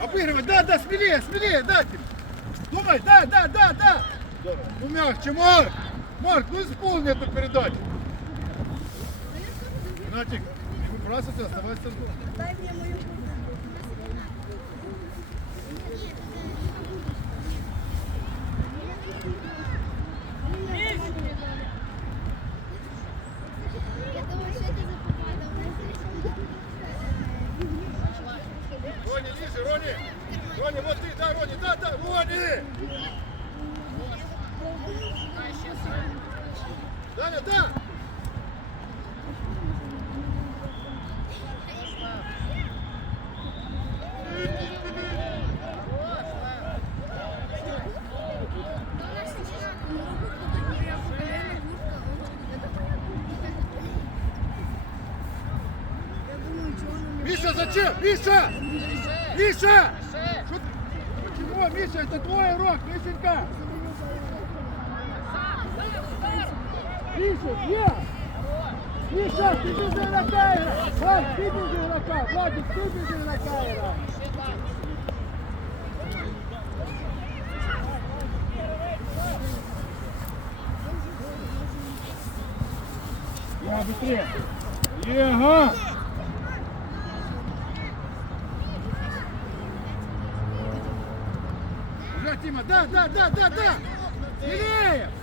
Обыгрывай, да, да, смелее, смелее, да, тебе. Думай, да, да, да, да. Ну мягче, Марк. Марк, ну исполни эту передачу. Ренатик, не выбрасывайся, оставайся. Дай мне мою Я думаю, что это за помада. У нас здесь- Рони, ниже, Рони. Рони, вот ты, да, Рони, да, да, Рони. Даня, да. Я думаю, что он у меня- Миша, зачем? Миша! Миша! Ты- Почему, Миша, это твой урок, Мишенька! Миша, где? Миша, ты без игрока играешь! Влад, ты без игрока! Владик, ты без игрока играешь! Я быстрее! Ега! Уже, Тима, да, да, да, да, да! Смелее!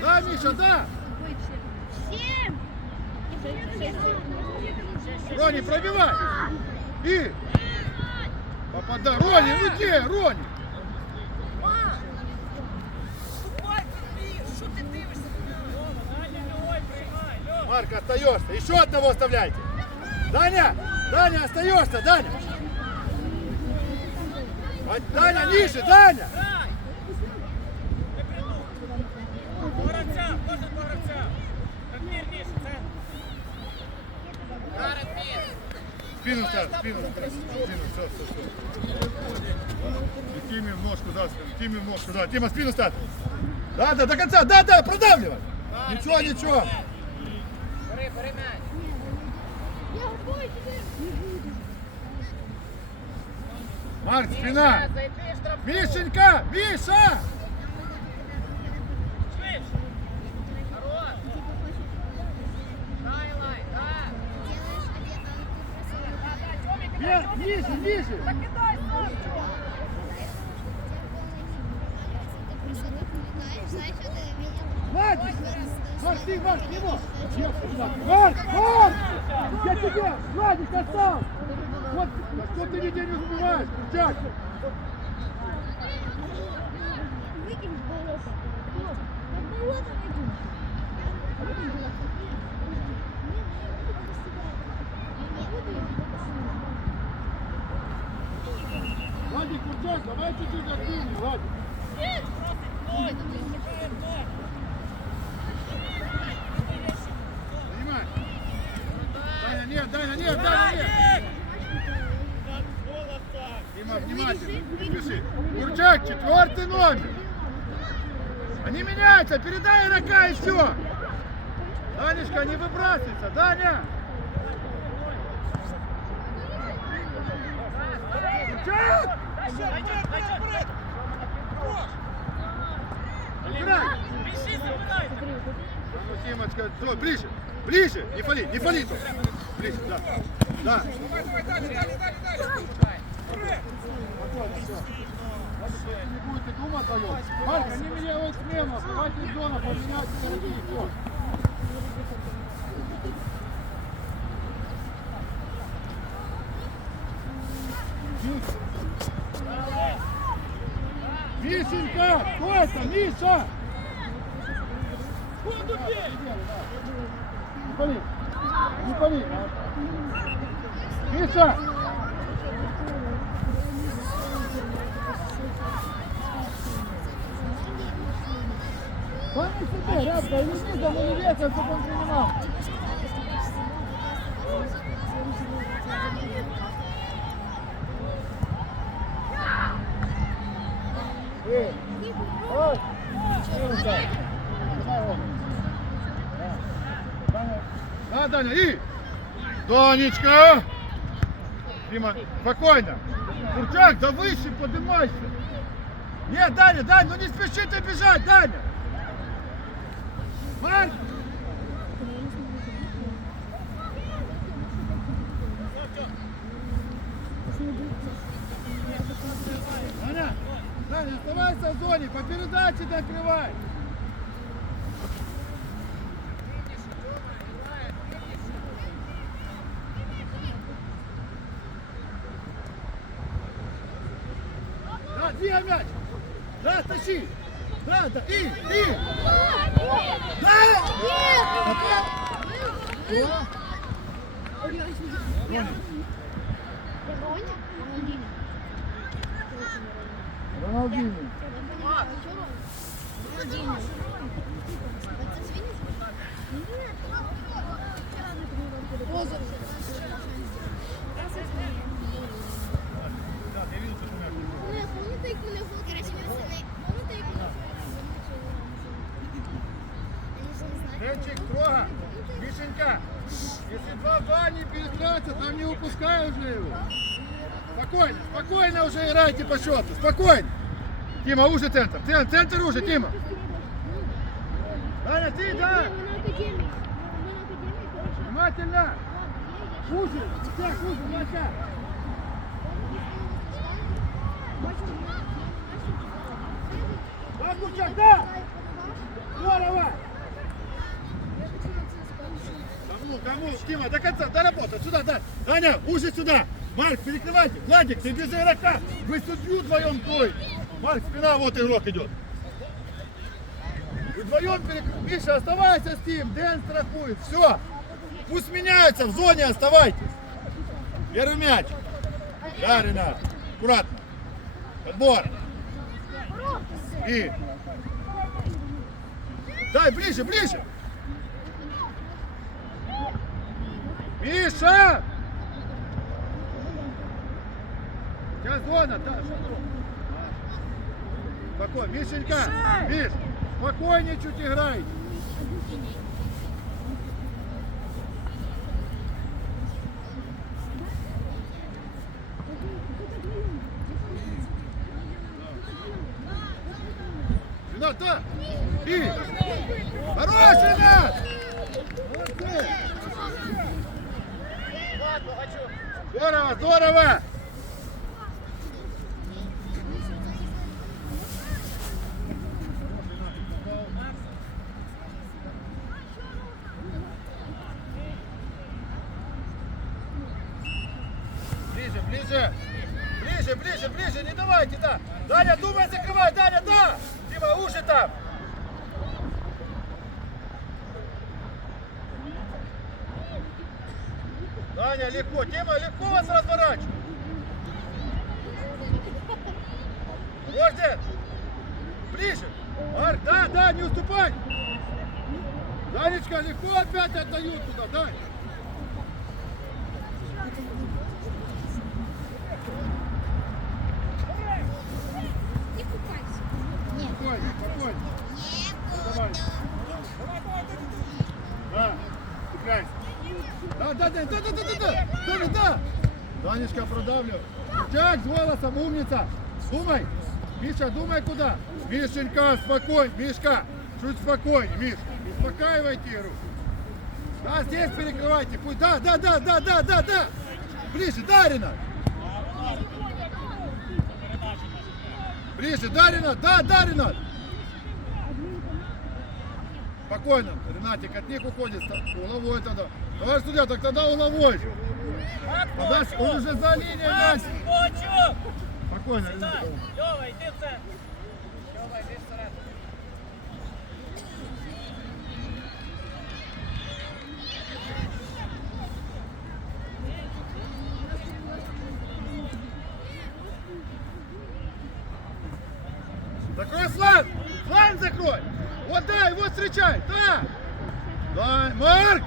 Да, Миша, да! Рони, пробивай! И! Попадай! Рони, ну где, Рони? Марк, остаешься. Еще одного оставляйте. Даня! Даня, остаешься, Даня! А, Даня, ниже, Даня! Борця, кожен борця. Так вірніше, це. Спину ставь, спину, спину, все, все, все. И Тиме в ножку, да, спину, Тиме в ножку, да. Тима, спину ставь. Да, да, до конца, да, да, продавливай. Ничего, ничего. Бери, бери м'яч. Я уходи! Да, Тьомі, кидай, Нет, Тьомі. ниже, ниже. Так кидай сам, Тьом. Знаешь, что ты меня Владик! Марк, ты, Марк, его! Марк, Марк! Я тебе! Владик, остал! Вот, что ты нигде не успеваешь, Чак! выкинь в болото. В болото выкинь. Владик, Курчак, давай чуть-чуть активнее, Владик. Понимай? Даня, нет, Даня, нет, Даня, нет! Дима, внимательно, не спеши. Курчак, четвертый номер. Они меняются, передай игрока и все. Данечка, не выбрасывайся, Даня. Курчак! Играй! Пиши, забирай. Ну, Тимочка, стой, ближе, ближе, не фали, не фали тут. ближе, да. Да. Давай, давай, далі, далі, далі, далі. Не будете думать вдвоем. Марк, они меняют смену. Давайте зона поменять. Все. Мишенька! Кто это? Миша! Не пали. Не пали. Миша! Пані сиди, жабка, іди за молодецем, щоб він приймав. Ой, Да, Даня, и! Данечка! Дима, спокойно! Курчак, да выше поднимайся! Нет, Даня, Даня, ну не спеши ты бежать, Даня! Зоне, по передаче ты открывай. Да, двигай мяч. Да, тащи. Да, да, и, и. Да! Ронaldinho. Да, упускай уже его. Спокойно, спокойно уже играйте по счету. Спокойно. Тима, уже центр. Центр, центр уже, Тима. Даня, ты, да. Внимательно. Уже, так, уже, Маша. Да, Кучак, да. Здорово. Кому, кому? Тима, до конца, до работы. Сюда, да. Даня, уже сюда. Марк, перекрывайте. Владик, ты без игрока. Вы судью вдвоем той. Марк, спина, вот игрок идет. Вдвоем перекрывайте. Миша, оставайся с ним. Дэн страхует. Все. Пусть меняются. В зоне оставайтесь. Первый мяч. Да, Ренат. Аккуратно. Подбор. И. Дай, ближе, ближе. Миша! Сейчас зона, да. Спокойно, Мишенька, Миш, спокойнее чуть играй. Ренат, да! И! Хорош, Ренат! Молодцы! Здорово, здорово! Ближе, ближе! Ближе, ближе, ближе, не давайте, да! Даня, думай закрывай, Даня, да! Дима, уши там! Даня, легко, Дима, легко вас разворачивать! Орден! Ближе! Марк, да, да, не уступай! Данечка, легко опять отдают туда, Дань! Данечка, продавлю. Чак, с голосом, умница. Думай. Миша, думай куда. Мишенька, спокойно. Мишка, чуть спокойнее, Миш. Успокаивайте игру. Да, здесь перекрывайте. Пусть, да, да, да, да, да, да, да. Ближе, да, Ренат. Ближе, да, Ренат, да, да, Ренат. Спокойно, Ренатик, от них уходит. Угловой тогда. Давай, судья, так тогда угловой. С- он уже за линией! Спокойно. Льова, йди в центр. Льова, йди всередину. Закрой фланг! Фланг закрой! Вот да, его встречай! Да! Да, Марк!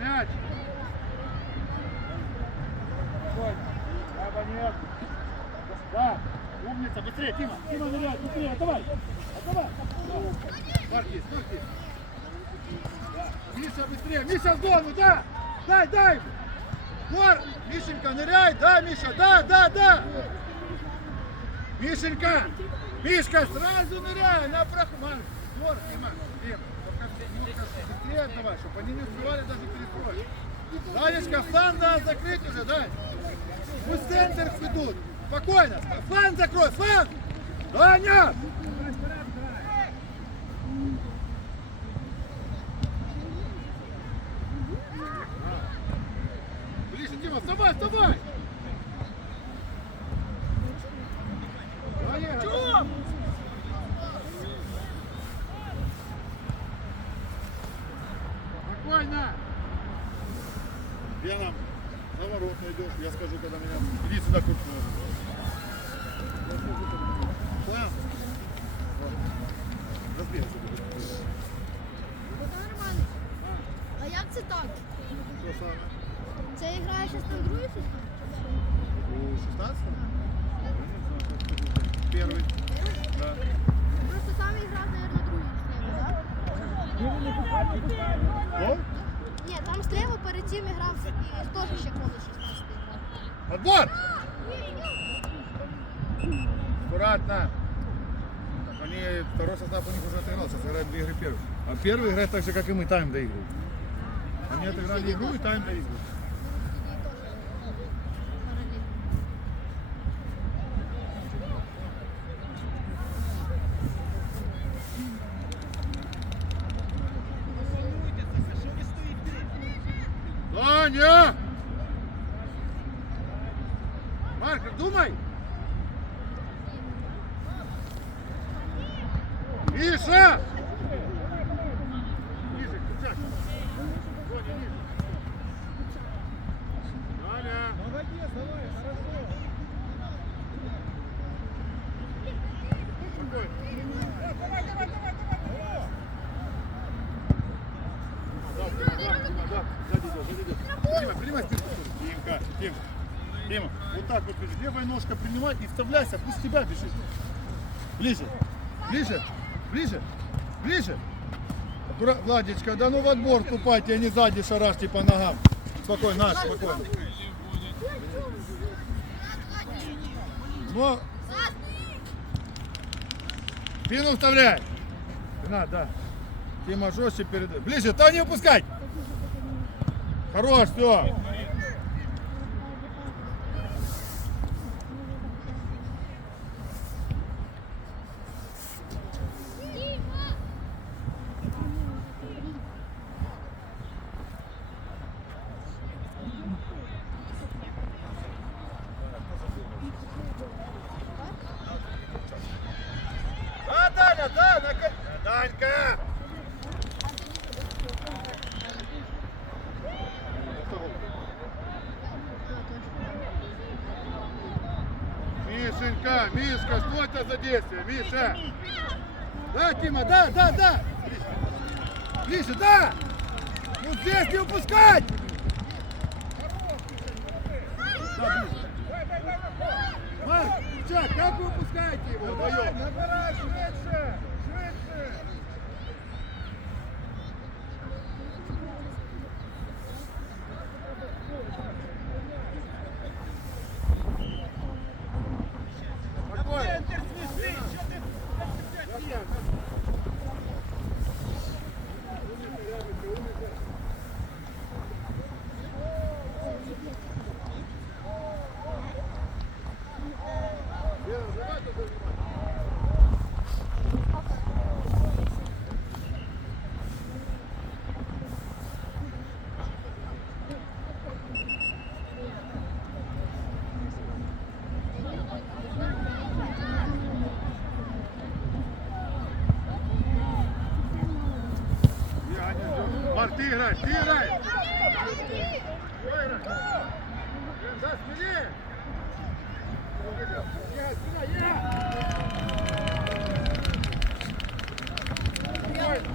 Мяч! Право нет! Да! Умница! Быстрее, Тима! Тима, ныряй! Быстрее! Давай! Давай! Марк есть! Да. Миша, быстрее! Миша в зону, да! Дай, дай! Гор! Мишенька, ныряй! Да, Миша, да, да, да! Мишенька! Мишка, сразу ныряй! На проход! Марк, Гор, все немножко быстрее отдавай, чтобы они не успевали даже перестроить. Данечка, фланг надо закрыть уже, дай! Пусть центр ведут! Спокойно! Фланг закрой, фланг! Даня! Ближе, Дима, вставай, вставай! Давай, Чего? Спокойно! Где нам? На ворот найдешь, я скажу, когда меня... Иди сюда, крупную. Да. Разбей. Це нормально. А як це так? Что самое? Це грає щось на другий сезон? У 16 Первый. Да. Просто сам грав, мабуть, другий слева, так? Кто? Ні, там слева перед цим грав і теж ще коли 16 грав. Отбор! Аккуратно. Так, они, второй состав у них уже отыграл, сейчас играют две игры первых. А первый играет так же, как и мы, тайм доигрывают. Они отыграли игру и тайм доигрывают. Даня! Марк, думай! Миша! Ниже, кричать. Соня, ниже. Даня! Молодец, давай, хорошо. Спокойно. Давай, давай, давай, давай. Да, Дима, да, Дима, да. Сзади идет, сзади идет. Дима, принимай спинку. Димка, Дим. Дима, вот так вот бежи. Левая ножка принимай и вставляйся, пусть тебя бежит. Ближе, ближе, ближе, ближе. Аккура- Владечка, да ну в отбор ступайте, а не сзади шарашьте по ногам. Спокойно, наш, спокойно. Но... Спину вставляй. На, да. Тима жестче перед... Ближе, то не упускать. Хорош, все. Да, Даня, да, на... ко- Данька! Мишенька, Мишка, что это за Миша! Да, Тима, да, да, да! Ближе, да! Ну здесь не упускать! Да, ближе. Марк, чат, как вы упускаете его? Вдвоем? Набирай швидше, швидше. Спокойно. Центр Дядя. Лена, давай туда внимание. Я не жду. Марк, ты играешь, ты играешь. Ой, играешь. Лен, Да, смелее. Я, спина, я. Спокойно.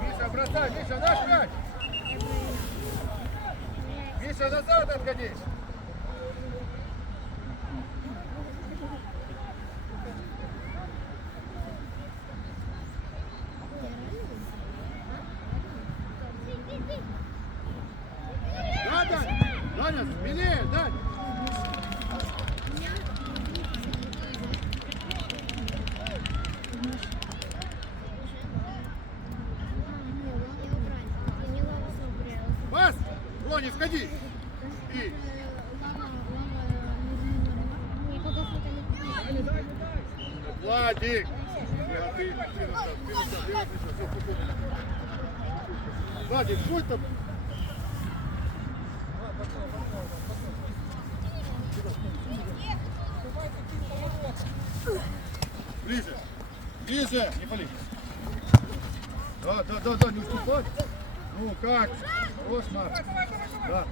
Миша, бросай, Миша, наш мяч! Миша, назад отходи! Да, Дань! Даня, смелее, Дань! Пас! Рони, входи! И... Владик! Ты, ты назад, ты назад, ты назад, ты назад, всё, спокойно. Владик, будь там! Ближе! Ближе! Не пали! Да, да, да, да, не уступать! Ну как? Хорош, Марк! Да!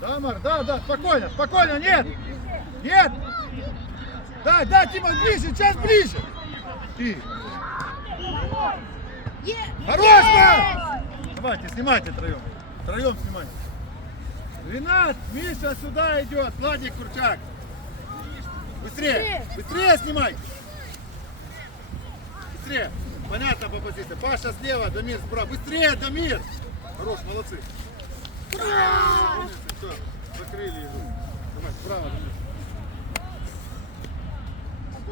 Да, Марк, да, да, спокойно, спокойно, нет! Нет! Да, да, Тима, ближе, сейчас ближе! Ты! Хорош! Давайте, снимайте троем. Троем снимайте. Ренат, Миша сюда идет. Владик Курчак. Быстрее, быстрее снимай. Быстрее. Понятно по позиции. Паша слева, Дамир справа. Быстрее, Дамир. Хорош, молодцы. Умницы, Все, закрыли игру. Давай, справа, Дамир. Справа. Восемь минут или семь. Играть, играть, играть. И, Дамир, Дамир, Дамир. Это твой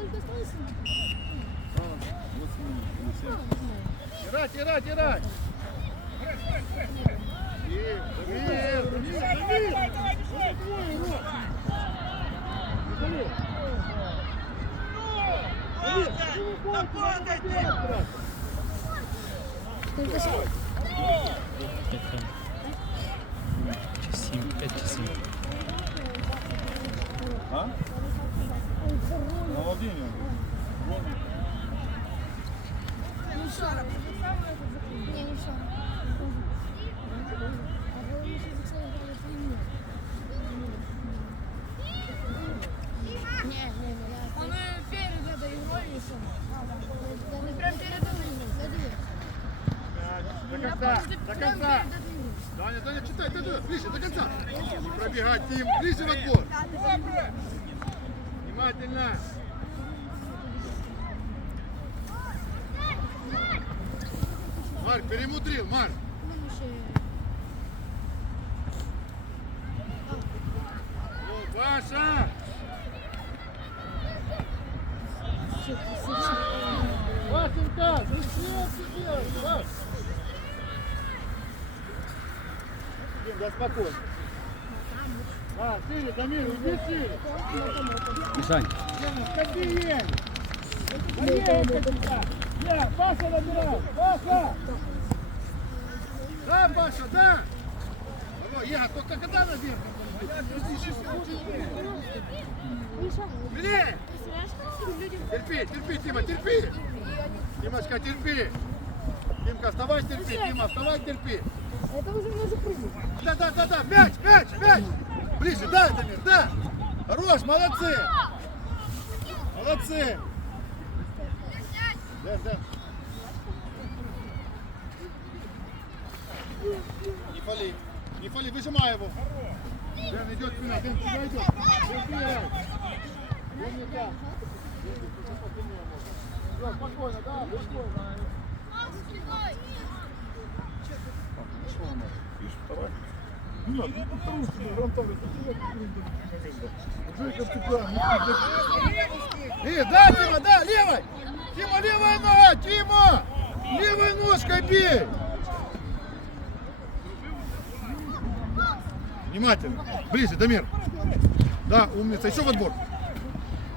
урок. Николай. Дамир, ты выходишь, ты играть. Сім, п'ять чи сім. А? Молодец. Не, не все. Не, не, не, да. Вони перед этой игрой еще. Вони прям перед ним. До конца, до конца. Даня, Даня, читай, туда, ближе, до конца. Пробегать, Тим, ближе в отбор. Внимательно. Марк, перемудрил, Марк. О, Паша! Васенька, зачем ты делаешь, Вась? Дим, да спокойно. А, шире, Дамир, иди шире. Я, Паша набирай. Паша! Да, Паша, да. Алло, Ега, только когда наверх? Блин! Терпи, терпи, Тима, терпи! Тимочка, терпи! Тимка, вставай, терпи! Тима, вставай, терпи! Это уже не запрыгнуть. Да, да, да, да, мяч, мяч, мяч! Ближе, да, Дамир, да! Хорош, молодцы! Молодцы! Да, да. Не фали, не фали, выжимай его. Дэн идет спина, Дэн сюда идет. Дэн играет. Дэн не там. Всё, спокойно, да, спокойно. Не надо, ну потому что Антон, Уже как Э, да, Тима, да, левой! Тима, левая нога, Тима! Левой ножкой бей! Внимательно. Ближе, Дамир. Да, умница. Еще в отбор.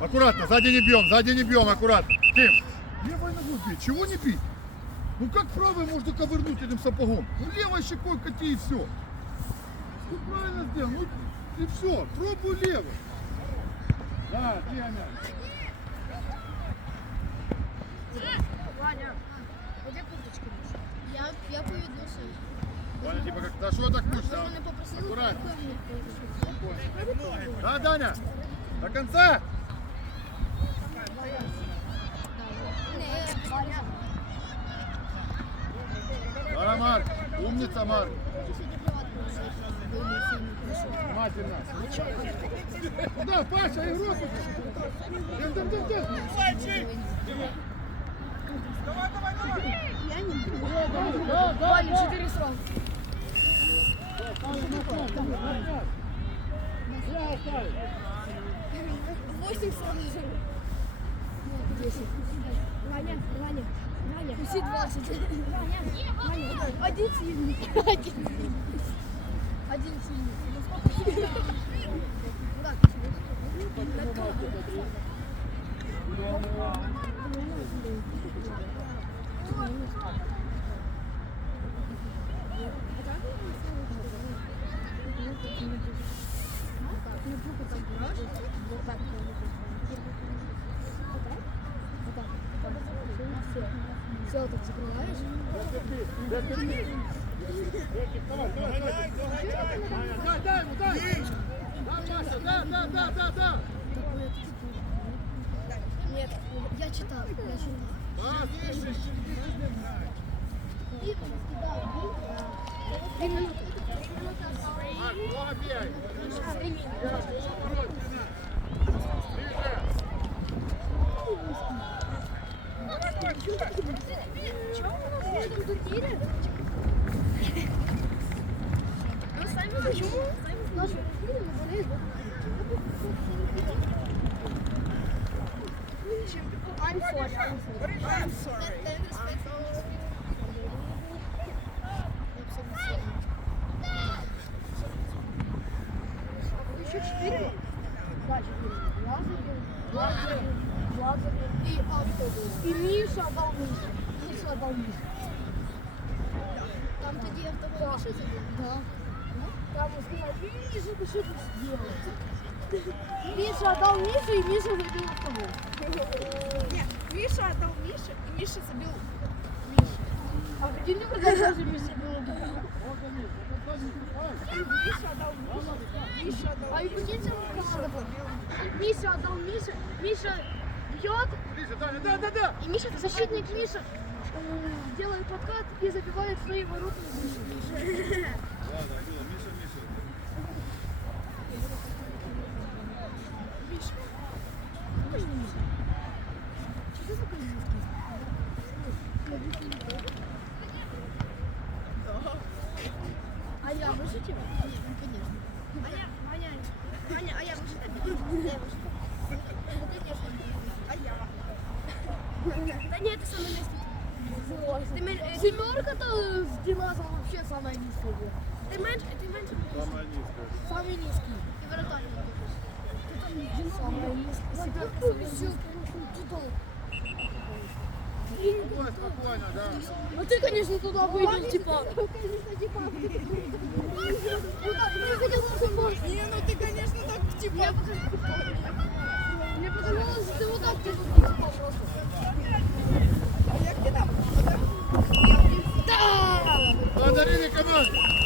Аккуратно, сзади не бьем, сзади не бьем, аккуратно. Тим, левой ногой бей. Чего не бить? Ну как правой можно ковырнуть этим сапогом? Ну левой щекой кати и все. Ну правильно сделал, ну и все. Пробуй левой. Да, Деня. Ваня, а де курточки наші? Я, я повідносив. Ваня, типа как, да что так Ви пусть, мене попросили, Аккуратно. я повідносив. Да, Даня? До конца? Не, Ваня. Да, Марк. Умница, Марк. Сьогодні приватно вже вийму фільм прийшов. Внимательно. Да, Паша, игрок. Дем, дем, дем, дем. Я не буду. Да, да, Ваня, да. чотири сразу. Восемь сразу. Десять. Ваня, Ваня, Ваня. Усі двадцать. Ваня, Ваня. Один сильный. Один. Один сильный. Куда ты? Все, так закрываешь? Дай, дай ему, дай. Да, Паша, да, да, да, да, да. Нет, я читав, я читав. Да, слышишь? Дві минути. Марк, много бей. Ближе. Чого воно в этом турнірі? Почему? Турніри не болеють. I'm sorry. I'm sorry. Миша, ты что ты сделал? Миша отдал Мише, и Миша забил автобус. Нет, Миша отдал Мише, и Миша забил А прикинь, ну когда тоже Миша автобус. Миша отдал Мише. Миша отдал А было. Миша отдал Мише, Миша бьет, Ближе, Даня, да, да, да. и Миша, защитник Миша, э, делает подкат и забивает свои ворота. Миша. А я выше тебя? Ну, конечно. Ваня, Ваня, Ваня, а я выше тебя. Я выше. Ну, конечно. А я. Да нет, ты самый низкий. Ты, мен- э, Семерка-то с Димасом вообще самая низкая была. ты меньше, ты меньше. Самый низкий. І воротарь не допустив. Самая низкая. Семерка самая низкая. Спокойно, да. Ну ты, конечно, туда выйдешь, типа. Конечно, типа. Ну, футбол. Не, ну ты, конечно, так типа. Мне показалось, ты вот так типа типа просто. А я где там? Подарили команду.